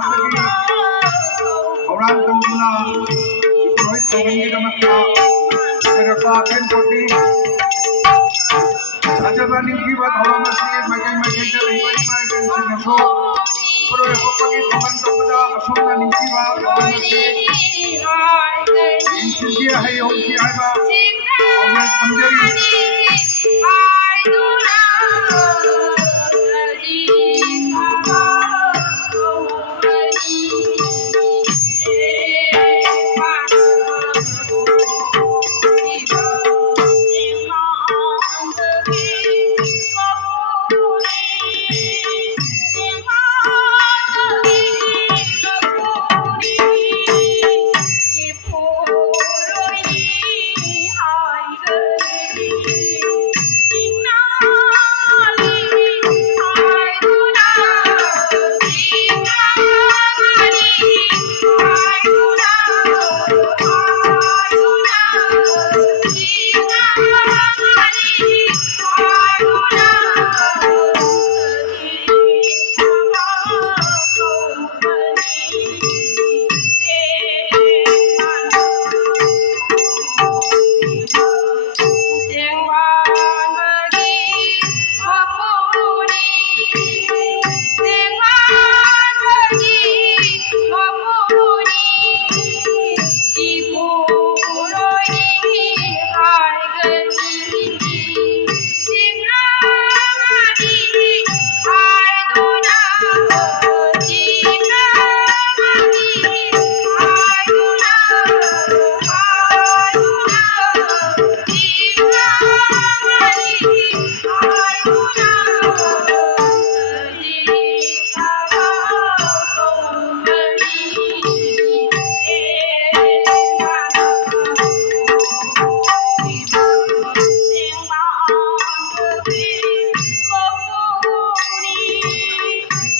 ꯃꯅꯥꯛꯇꯒꯤ ꯊꯧꯔꯥꯡ ꯇꯧꯗꯨꯅ ꯏꯄꯨꯔꯣꯏ ꯇꯧꯕꯒꯤꯗꯃꯛꯇ ꯂꯩꯔꯛꯄ ꯑꯊꯦꯟꯄꯣꯠꯅꯤ ꯐꯖꯕ ꯅꯤꯡꯊꯤꯕ ꯊꯧꯔꯝ ꯑꯁꯤ ꯃꯥꯏꯀꯩ ꯃꯥꯏꯀꯩꯗ ꯂꯩꯕ ꯏꯃꯥ ꯏꯕꯦꯜꯁꯤꯡꯅꯁꯨ ꯏꯄꯨꯔꯣꯏ ꯑꯀꯣꯛꯄꯒꯤ ꯊꯧꯒꯜ ꯇꯧꯕꯗ ꯑꯁꯨꯝꯅ ꯅꯤꯡꯊꯤꯕ ꯊꯧꯔꯝ ꯑꯁꯤ ꯌꯦꯡꯁꯤꯟꯁꯤ ꯍꯩꯍꯧꯁꯤ ꯍꯥꯏꯕ ꯄꯥꯎꯖꯦꯜ ꯊꯝꯖꯔꯤ